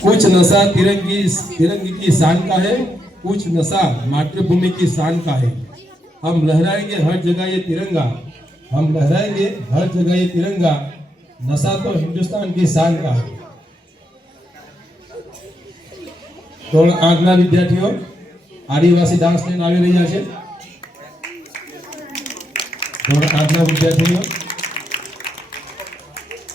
कुछ नशा तिरंगी तिरंगी की शान का है कुछ नशा मातृभूमि की शान का है हम लहराएंगे हर जगह ये तिरंगा हम लहराएंगे हर जगह ये तिरंगा नशा तो हिंदुस्तान की शान का है ધોરણ આઠના વિદ્યાર્થીઓ આદિવાસી ડાન્સ લઈને આવી રહ્યા છે ધોરણ આઠના વિદ્યાર્થીઓ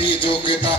প্রতি যোগিতা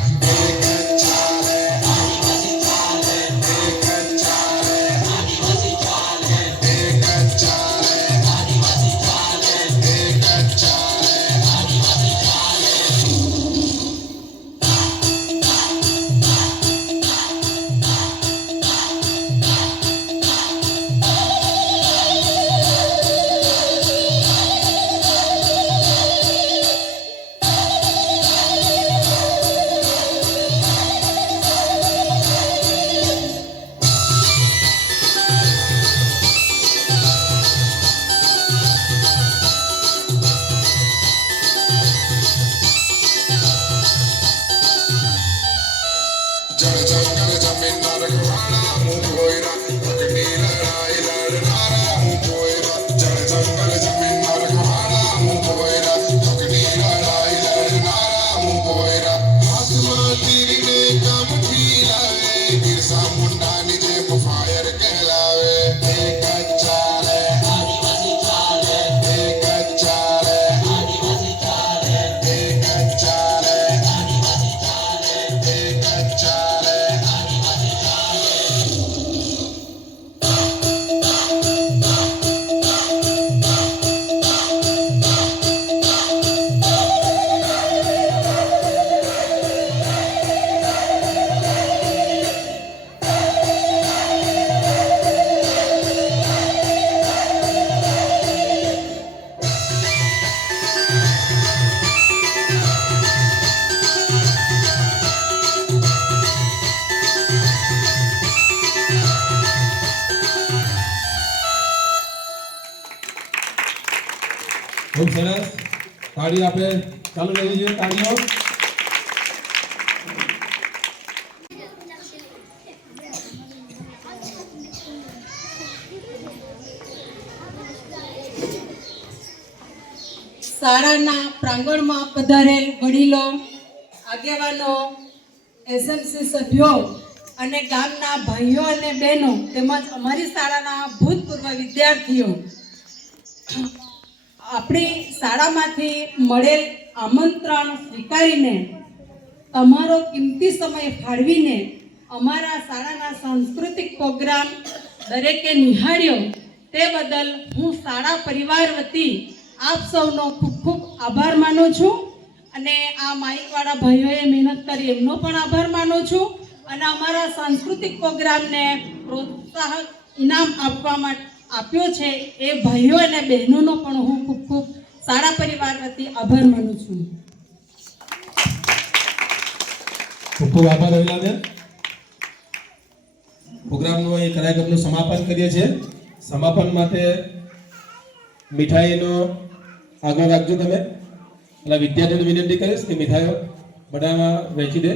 ખૂબ સરસ. તાળી આપે. ચાલુ રહેવી જોઈએ તાળીઓ. શાળાના પ્રાંગણમાં પધારેલ વડીલો, આગેવાનો એસએમસી સભ્યો અને ગામના ભાઈઓ અને બહેનો તેમજ અમારી શાળાના ભૂતપૂર્વ વિદ્યાર્થીઓ. આપણી શાળામાંથી મળેલ આમંત્રણ સ્વીકારીને, તમારો કિંમતી સમય ફાળવીને અમારા શાળાના સાંસ્કૃતિક પ્રોગ્રામ દરેકે નિહાળ્યો, તે બદલ હું શાળા પરિવાર વતી આપ સૌનો ખૂબ ખૂબ આભાર માનું છું અને આ માઇકવાળા ભાઈઓએ મહેનત કરી એમનો પણ આભાર માનું છું. અને અમારા સાંસ્કૃતિક પ્રોગ્રામને પ્રોત્સાહક ઇનામ આપવા માટે આપ્યો છે એ ભાઈઓ અને બહેનોનો પણ હું ખૂબ ખૂબ સારા પરિવાર વતી આભાર માનું છું. ખૂબ ખૂબ આભાર અભિલાબેન પ્રોગ્રામનું એ કાર્યક્રમનું સમાપન કરીએ છીએ. સમાપન માટે મીઠાઈનો આગળ રાખજો તમે. એટલે વિદ્યાર્થીઓને વિનંતી કરીશ કે મીઠાઈઓ બધામાં વહેંચી દે.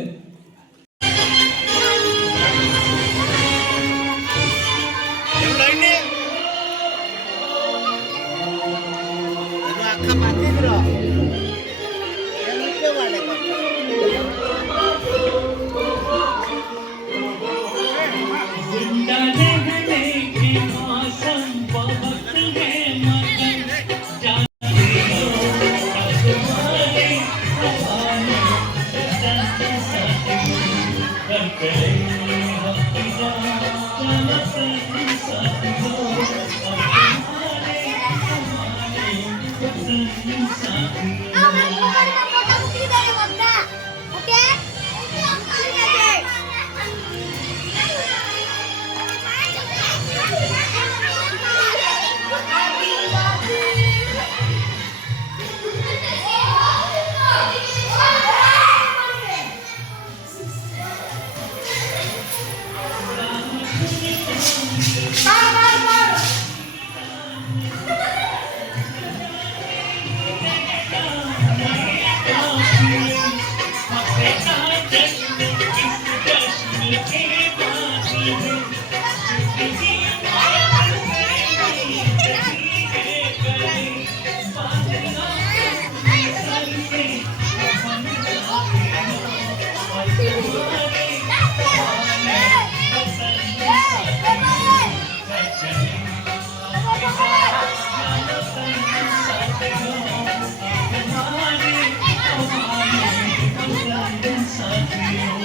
Oh. Yes, I.